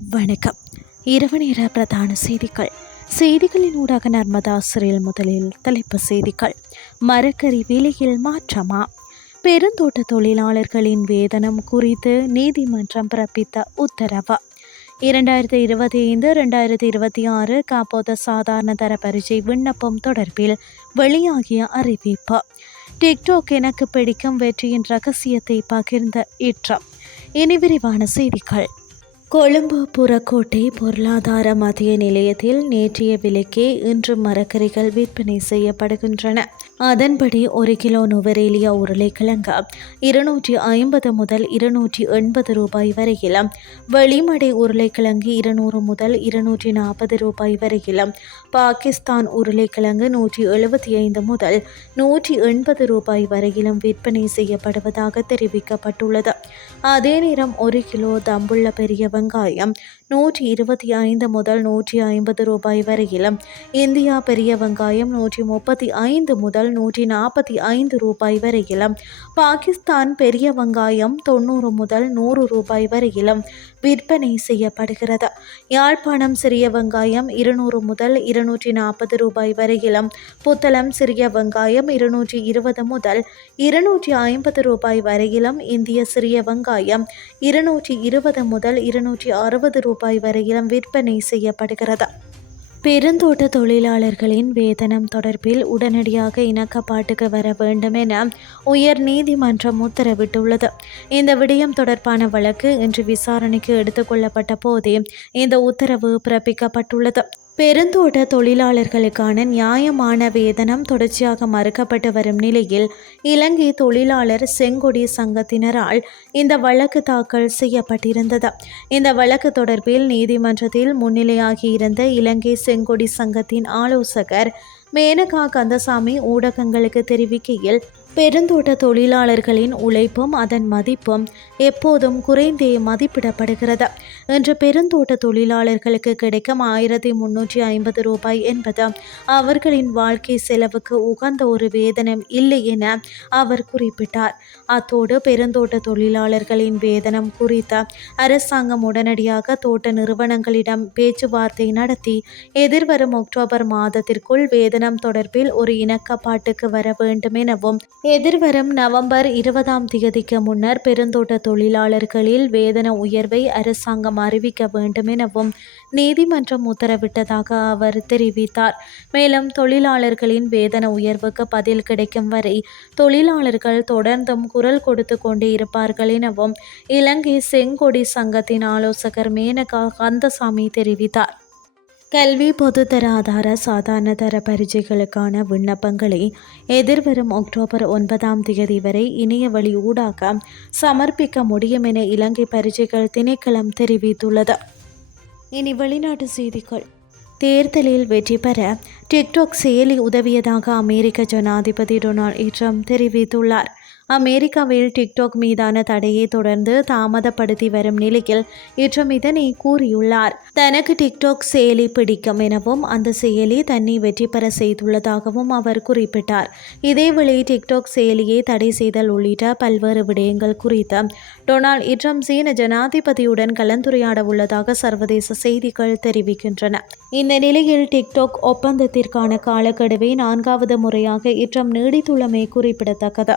வணக்கம். இரவு நேர பிரதான செய்திகள். செய்திகளின் ஊடாக நர்மதா சிறையில் முதலில் தலைப்பு செய்திகள். மரக்கறி விலையில் மாற்றமா? பெருந்தோட்ட தொழிலாளர்களின் வேதனம் குறித்து நீதிமன்றம் பிறப்பித்த உத்தரவு. இரண்டாயிரத்தி இருபத்தி ஐந்து ரெண்டாயிரத்தி இருபத்தி ஆறு காப்போத சாதாரண தர பரீட்சை விண்ணப்பம் தொடர்பில் வெளியாகிய அறிவிப்பு. டிக்டாக் எனக்கு பிடிக்கும் வெற்றியின் ரகசியத்தை பகிர்ந்த இற்றம். இனி விரிவான செய்திகள். கொழும்பு புறக்கோட்டை பொருளாதார மத்திய நிலையத்தில் நேற்றைய விலைக்கே இன்று மரக்கறிகள் விற்பனை செய்யப்படுகின்றன. அதன்படி ஒரு கிலோ நுவரேலியா உருளைக்கிழங்கு இருநூற்றி ஐம்பது முதல் இருநூற்றி எண்பது ரூபாய் வரையிலும் வெளிமடை உருளைக்கிழங்கு இருநூறு முதல் இருநூற்றி நாற்பது ரூபாய் வரையிலும் பாகிஸ்தான் உருளைக்கிழங்கு நூற்றி எழுபத்தி ஐந்து முதல் நூற்றி எண்பது ரூபாய் வரையிலும் விற்பனை செய்யப்படுவதாக தெரிவிக்கப்பட்டுள்ளது. அதே நேரம் ஒரு கிலோ தம்புள்ள பெரிய வெங்காயம் நூற்றி இருபத்தி ஐந்து முதல் நூற்றி ஐம்பது ரூபாய் வரையிலும் இந்தியா பெரிய வெங்காயம் நூற்றி முப்பத்தி ஐந்து முதல் நூற்றி நாற்பத்தி ஐந்து ரூபாய் வரையிலும் பாகிஸ்தான் பெரிய வெங்காயம் தொண்ணூறு முதல் நூறு ரூபாய் வரையிலும் விற்பனை செய்யப்படுகிறது. யாழ்ப்பாணம் சிறிய வெங்காயம் இருநூறு முதல் இருநூற்றி நாற்பது ரூபாய் வரையிலும் புத்தளம் சிறிய வெங்காயம் இருநூற்றி இருபது முதல் இருநூற்றி ஐம்பது ரூபாய் வரையிலும் இந்திய சிறிய வெங்காயம் இருநூற்றி இருபது முதல் இருநூற்றி அறுபது ரூபாய் ரூபாய் வரையிலும் விற்பனை செய்யப்படுகிறது. பெருந்தோட்ட தொழிலாளர்களின் வேதனம் தொடர்பில் உடனடியாக இணக்கப்பாட்டுக்கு வர வேண்டும் என உயர் நீதிமன்றம் உத்தரவிட்டுள்ளது. இந்த விடயம் தொடர்பான வழக்கு இன்று விசாரணைக்கு எடுத்துக்கொள்ளப்பட்ட போதே இந்த உத்தரவு பிறப்பிக்கப்பட்டுள்ளது. பெருந்தோட்ட தொழிலாளர்களுக்கான நியாயமான வேதனம் தொடர்ச்சியாக மறுக்கப்பட்டு வரும் நிலையில் இலங்கை தொழிலாளர் செங்கொடி சங்கத்தினரால் இந்த வழக்கு தாக்கல் செய்யப்பட்டிருந்தது. இந்த வழக்கு தொடர்பில் நீதிமன்றத்தில் முன்னிலையாகியிருந்த இலங்கை செங்கொடி சங்கத்தின் ஆலோசகர் மேனகா கந்தசாமி ஊடகங்களுக்கு தெரிவிக்கையில் பெருந்தோட்ட தொழிலாளர்களின் உழைப்பும் அதன் மதிப்பும் எப்போதும் குறைந்தே மதிப்பிடப்படுகிறது. இன்று பெருந்தோட்ட தொழிலாளர்களுக்கு கிடைக்கும் ஆயிரத்தி முன்னூற்றி ஐம்பது ரூபாய் என்பது அவர்களின் வாழ்க்கை செலவுக்கு உகந்த ஒரு வேதனம் இல்லை என அவர் குறிப்பிட்டார். அத்தோடு பெருந்தோட்ட தொழிலாளர்களின் வேதனம் குறித்த அரசாங்கம் உடனடியாக தோட்ட நிறுவனங்களிடம் பேச்சுவார்த்தை நடத்தி எதிர்வரும் அக்டோபர் மாதத்திற்குள் தினம் தொடர்பில் ஒரு இணக்கப்பாட்டுக்கு வர வேண்டும் எனவும் எதிர்வரும் நவம்பர் இருபதாம் தேதிக்கு முன்னர் பெருந்தோட்ட தொழிலாளர்களில் வேதன உயர்வை அரசாங்கம் அறிவிக்க வேண்டும் எனவும் நீதிமன்றம் உத்தரவிட்டதாக அவர் தெரிவித்தார். மேலும் தொழிலாளர்களின் வேதன உயர்வுக்கு பதில் கிடைக்கும் வரை தொழிலாளர்கள் தொடர்ந்தும் குரல் கொடுத்து கொண்டே இருப்பார்கள் எனவும் இலங்கை செங்கொடி சங்கத்தின் ஆலோசகர் மேனகா கந்தசாமி தெரிவித்தார். கல்வி பொதுத்தர ஆதார சாதாரண தர பரீட்சைகளுக்கான விண்ணப்பங்களை எதிர்வரும் அக்டோபர் ஒன்பதாம் தேதி வரை இணைய வழி ஊடாக சமர்ப்பிக்க முடியும் என இலங்கை பரீட்சைகள் திணைக்களம் தெரிவித்துள்ளது. இனி வெளிநாட்டு செய்திகள். தேர்தலில் வெற்றி பெற டிக்டாக் செயலி உதவியதாக அமெரிக்க ஜனாதிபதி டொனால்ட் ட்ரம்ப் தெரிவித்துள்ளார். அமெரிக்காவில் டிக்டாக் மீதான தடையை தொடர்ந்து தாமதப்படுத்தி வரும் நிலையில் இற்றம் இதனை கூறியுள்ளார். தனக்கு டிக்டாக் செயலி பிடிக்கும் எனவும் அந்த செயலி தன்னை வெற்றி பெற செய்துள்ளதாகவும் அவர் குறிப்பிட்டார். இதேவேளை டிக்டாக் செயலியை தடை செய்தல் உள்ளிட்ட பல்வேறு விடயங்கள் குறித்து டொனால்ட் இட்ரம் சீன ஜனாதிபதியுடன் கலந்துரையாட உள்ளதாக சர்வதேச செய்திகள் தெரிவிக்கின்றன. இந்த நிலையில் டிக்டாக் ஒப்பந்தத்திற்கான காலக்கெடுவை நான்காவது முறையாக இட்ரம் நீடித்துள்ளமை குறிப்பிடத்தக்கது.